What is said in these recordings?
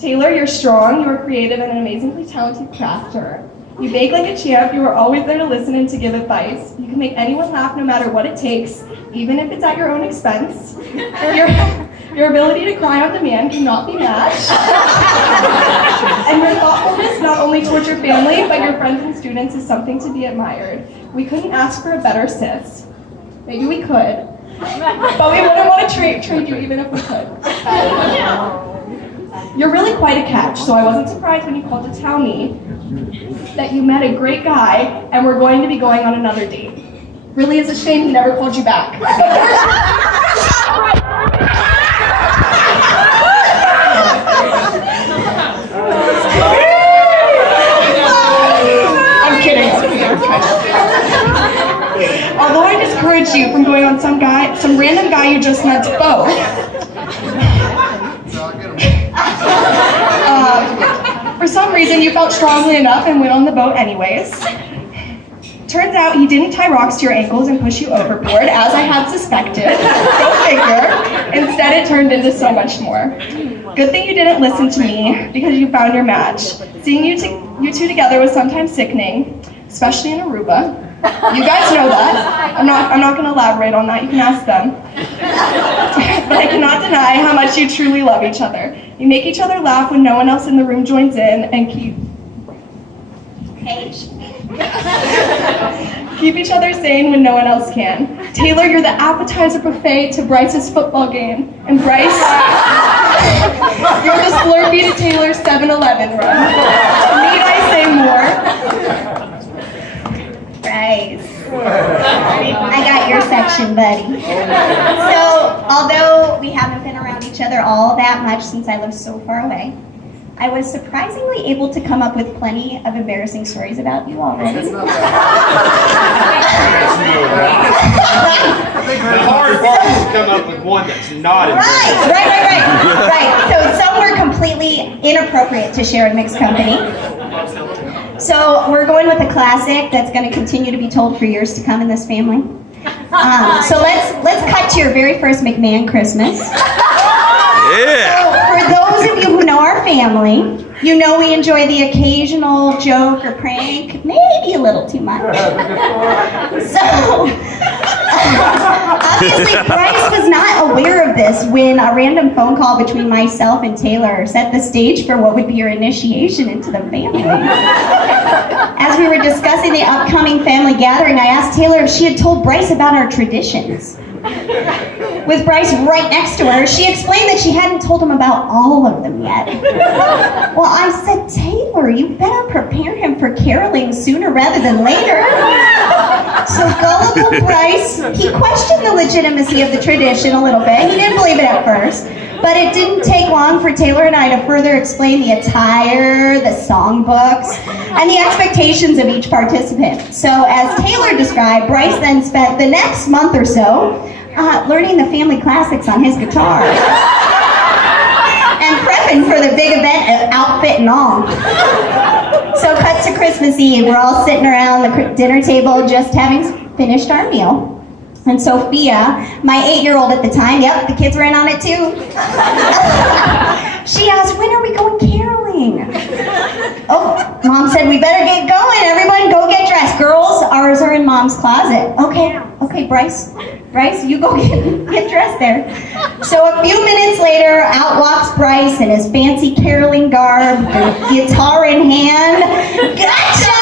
Taylor, you're strong, you are creative, and an amazingly talented crafter. You bake like a champ, you are always there to listen and to give advice. You can make anyone laugh no matter what it takes, even if it's at your own expense. Your ability to cry on demand cannot be matched. And your thoughtfulness not only towards your family, but your friends and students is something to be admired. We couldn't ask for a better sis. Maybe we could, but we wouldn't want to trade you even if we could. You're really quite a catch, so I wasn't surprised when you called to tell me that you met a great guy and we're going to be going on another date. Really is a shame he never called you back. I'm kidding. Although I discouraged you from going on some random guy you just met's boat. For some reason, you felt strongly enough and went on the boat anyways. Turns out he didn't tie rocks to your ankles and push you overboard, as I had suspected. Go figure. Instead, it turned into so much more. Good thing you didn't listen to me, because you found your match. Seeing you two together was sometimes sickening, especially in Aruba. You guys know that. I'm not going to elaborate on that. You can ask them. But I cannot deny how much you truly love each other. You make each other laugh when no one else in the room joins in, and keep each other sane when no one else can. Taylor, you're the appetizer buffet to Bryce's football game, and Bryce, you're the Slurpee to Taylor's 7-Eleven run. Need I say more? Bryce, I got your section, buddy. So, although we haven't been around each other all that much since I lived so far away, I was surprisingly able to come up with plenty of embarrassing stories about you already. The hard part is to come up with one that's not embarrassing. Right. So some were completely inappropriate to share in mixed company. So we're going with a classic that's going to continue to be told for years to come in this family. So let's cut to your very first McMahon Christmas. Yeah. So for those of you who know our family, you know we enjoy the occasional joke or prank, maybe a little too much. So obviously Bryce was not aware of this when a random phone call between myself and Taylor set the stage for what would be your initiation into the family. As we were discussing the upcoming family gathering, I asked Taylor if she had told Bryce about our traditions. With Bryce right next to her, she explained that she hadn't told him about all of them yet. Well, I said, Taylor, you better prepare him for caroling sooner rather than later. So gullible Bryce, he questioned the legitimacy of the tradition a little bit. He didn't believe it at first. But it didn't take long for Taylor and I to further explain the attire, the songbooks, and the expectations of each participant. So as Taylor described, Bryce then spent the next month or so learning the family classics on his guitar. And prepping for the big event, outfit and all. So cut to Christmas Eve, we're all sitting around the dinner table just having finished our meal. And Sophia, my 8-year-old at the time, yep, the kids were in on it too. She asked, when are we going caroling? Oh, Mom said, we better get going. Everyone go get dressed. Girls, ours are in Mom's closet. Okay, Bryce, you go get dressed there. So a few minutes later, out walks Bryce in his fancy caroling garb, guitar in hand. Gotcha!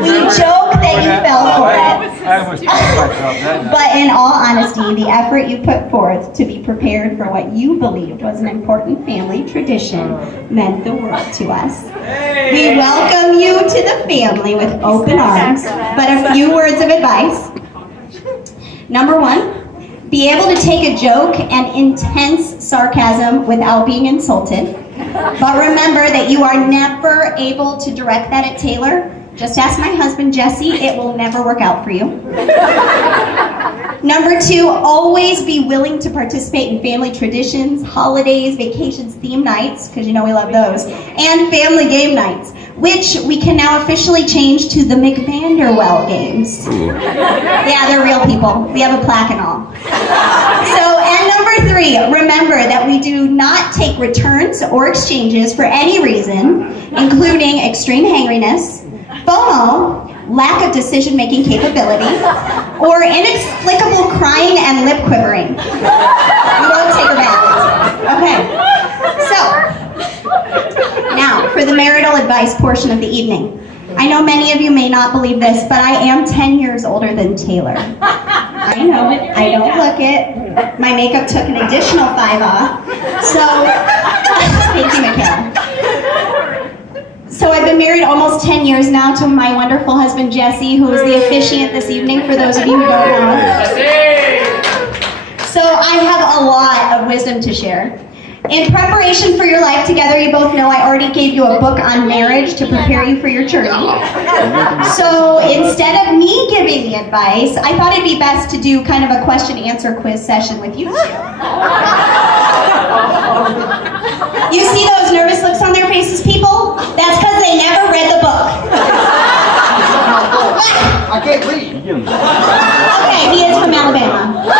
We joke that you fell for it. But in all honesty, the effort you put forth to be prepared for what you believed was an important family tradition meant the world to us. We welcome you to the family with open arms, but a few words of advice. Number 1, be able to take a joke and intense sarcasm without being insulted. But remember that you are never able to direct that at Taylor. Just ask my husband, Jesse. It will never work out for you. Number 2, always be willing to participate in family traditions, holidays, vacations, theme nights, because you know we love those, and family game nights, which we can now officially change to the McVanderwell games. Yeah, they're real people. people. We have a plaque and all. So, and number 3, remember that we do not take returns or exchanges for any reason, including extreme hangriness, FOMO, lack of decision-making capability, or inexplicable crying and lip quivering. We won't take her back. Okay. So, now for the marital advice portion of the evening. I know many of you may not believe this, but I am 10 years older than Taylor. I know, I don't look it. My makeup took an additional 5 off. So, thank you, Michaela. So I've been married almost 10 years now to my wonderful husband, Jesse, who is the officiant this evening, for those of you who don't know. So I have a lot of wisdom to share. In preparation for your life together, you both know I already gave you a book on marriage to prepare you for your journey. So instead of me giving the advice, I thought it'd be best to do kind of a question-answer quiz session with you two. You see those nervous looks on their faces, people? That's because they never read the book. I can't read. Okay, he is from Alabama.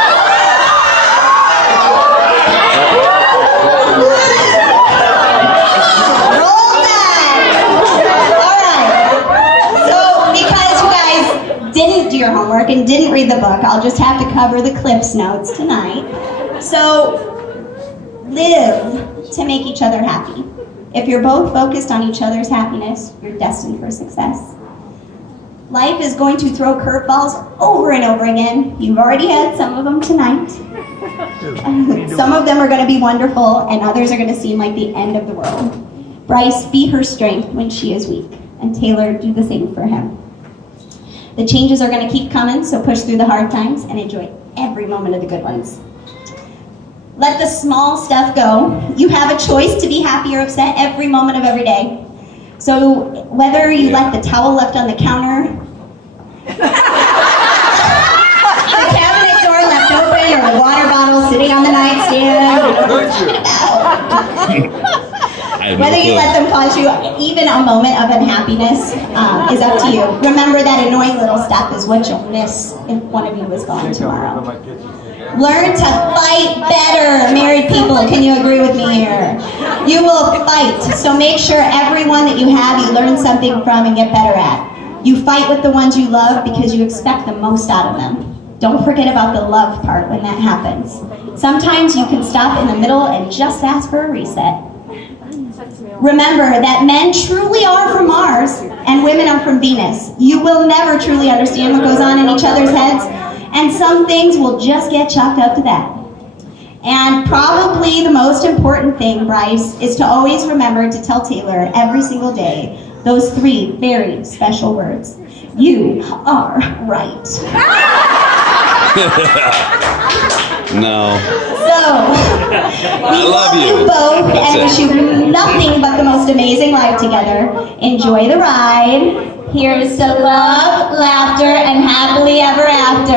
Didn't do your homework and didn't read the book, I'll just have to cover the Clips Notes tonight. So, live to make each other happy. If you're both focused on each other's happiness, you're destined for success. Life is going to throw curveballs over and over again. You've already had some of them tonight. Some of them are going to be wonderful, and others are going to seem like the end of the world. Bryce, be her strength when she is weak, and Taylor, do the same for him. The changes are going to keep coming, so push through the hard times and enjoy every moment of the good ones. Let the small stuff go. You have a choice to be happy or upset every moment of every day. So whether you let the towel left on the counter, the cabinet door left open, or the water bottle sitting on the nightstand, whether you let them cause you even a moment of unhappiness is up to you. Remember that annoying little stuff is what you'll miss if one of you is gone tomorrow. Learn to fight better, married people. Can you agree with me here? You will fight, so make sure everyone that you have you learn something from and get better at. You fight with the ones you love because you expect the most out of them. Don't forget about the love part when that happens. Sometimes you can stop in the middle and just ask for a reset. Remember that men truly are from Mars and women are from Venus. You will never truly understand what goes on in each other's heads, and some things will just get chalked up to that. And probably the most important thing, Bryce, is to always remember to tell Taylor every single day those 3 very special words. You are right. No. So, we love you both and wish you nothing but the most amazing life together. Enjoy the ride. Here's to love, laughter, and happily ever after.